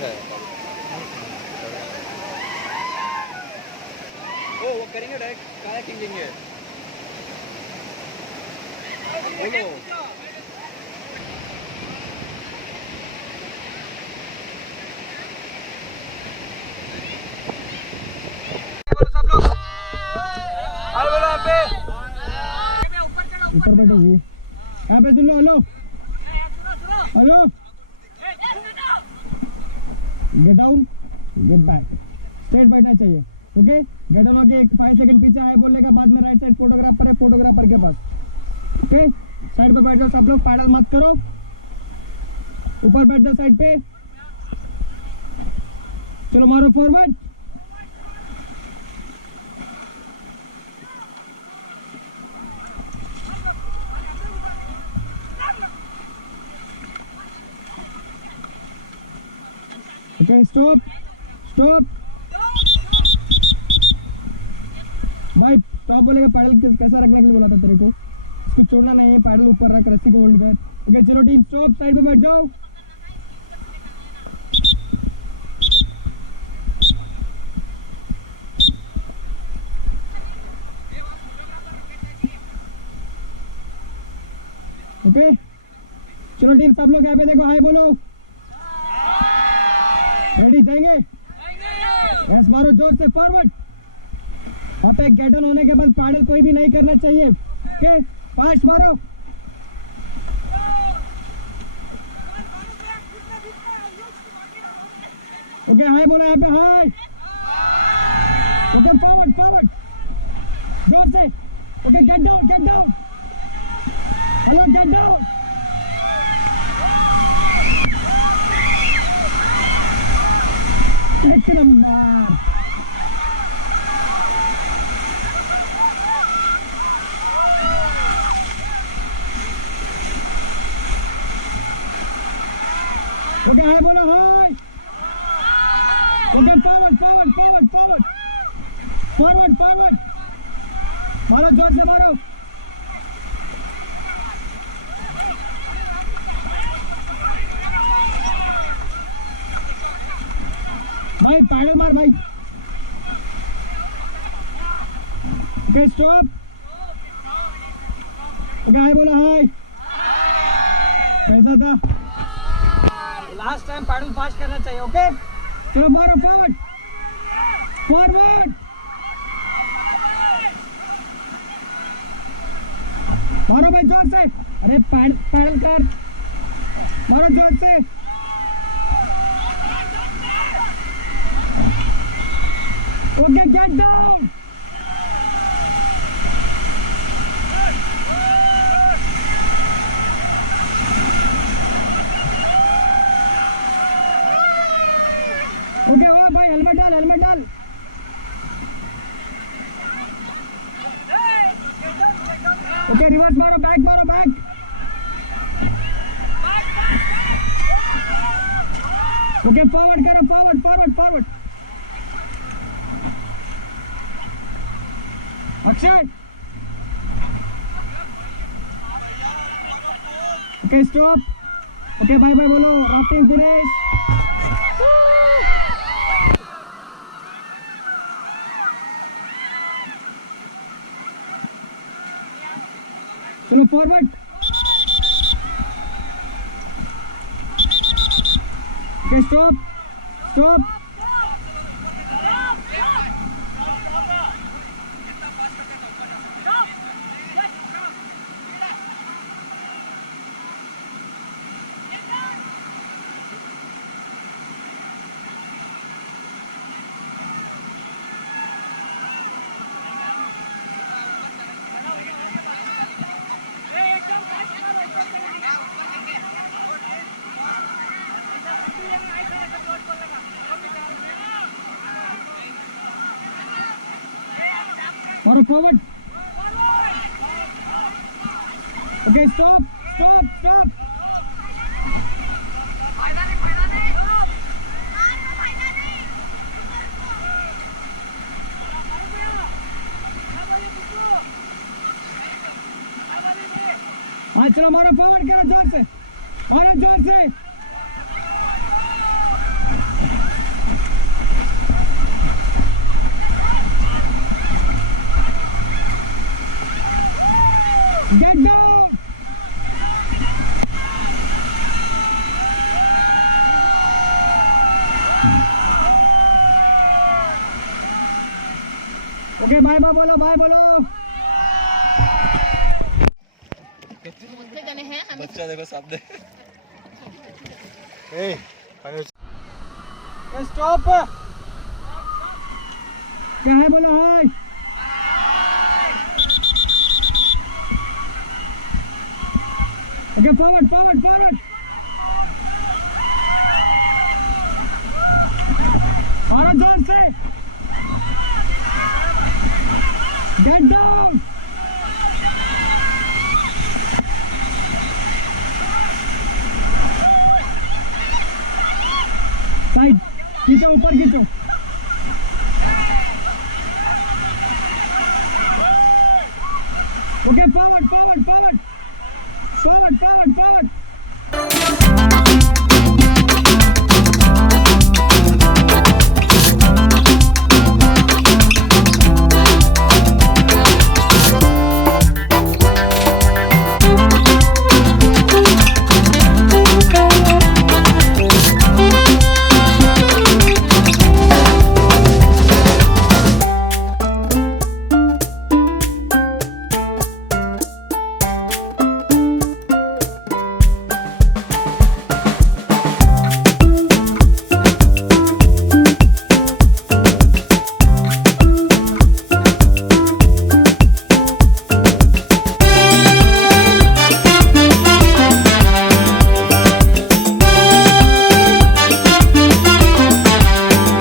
अच्छा है। ओ वो करेंगे डायरेक्ट कायाकिंग लेंगे। बोलो सब लोग आओ बोलो यहाँ पे ऊपर बैठो जी। यहाँ पे सुन लो। Hello hello get down get back straight बैठना चाहिए। ओके गेट डाउन आगे 5 सेकंड पीछे है बोलने के बाद में राइट साइड फोटोग्राफर है फोटोग्राफर के पास। ओके साइड पे बैठ जाओ सब लोग पैडल मत करो ऊपर बैठ जाओ साइड पे। चलो मारो फॉरवर्ड। ओके स्टॉप स्टॉप भाई स्टॉप बोलेगा पैडल कैसा रखने के लिए बोला था तेरे को। इसको छोड़ना नहीं है पैडल ऊपर रख रस्सी को होल्ड कर। ओके चलो टीम स्टॉप साइड पे बैठ जाओ। ओके चलो टीम सब लोग यहाँ पे देखो हाय बोलो। रेडी जाएंगे यस मारो जोर से फॉरवर्ड। वहाँ पे गेट ऑन होने के बाद पैडल कोई भी नहीं करना चाहिए। ओके फास्ट मारो। ओके हाय बोलो यहाँ पे हाय। ओके फॉरवर्ड फॉरवर्ड जोर से। Okay get down hello get down. एक नंबर ओके हाय बोलो hi. Okay forward forward forward forward forward forward मारो जोर से मारो। भाई पैडल मार भाई। Okay stop. ओके हाय बोलो हाय। कैसा था लास्ट टाइम पैडल फास्ट करना चाहिए। ओके चलो मारो फॉरवर्ड फॉरवर्ड मारो भाई जोर से। अरे पैडल कर मारो जोर से। Okay get down. ओके ओ भाई हेलमेट डाल हेलमेट डाल। ओके रिवर्स मारो बैक ओके फॉरवर्ड करो forward forward forward. Akshay okay stop. Okay bye bye बोलो राफ्टिंग फिनिश। चलो फॉरवर्ड। Okay stop stop. और forward. Okay stop stop stop. हाँ चलो मारो फॉरवर्ड करो जोर से मारो जोर से। Get down. Okay, bye bye बोलो, bye बोलो. बच्चा देखो सामने. स्टॉप. क्या है बोलो hi. Okay forward forward forward. और जोर से. Get down. साइड खींचो ऊपर खींचो. Okay forward forward forward forward forward forward.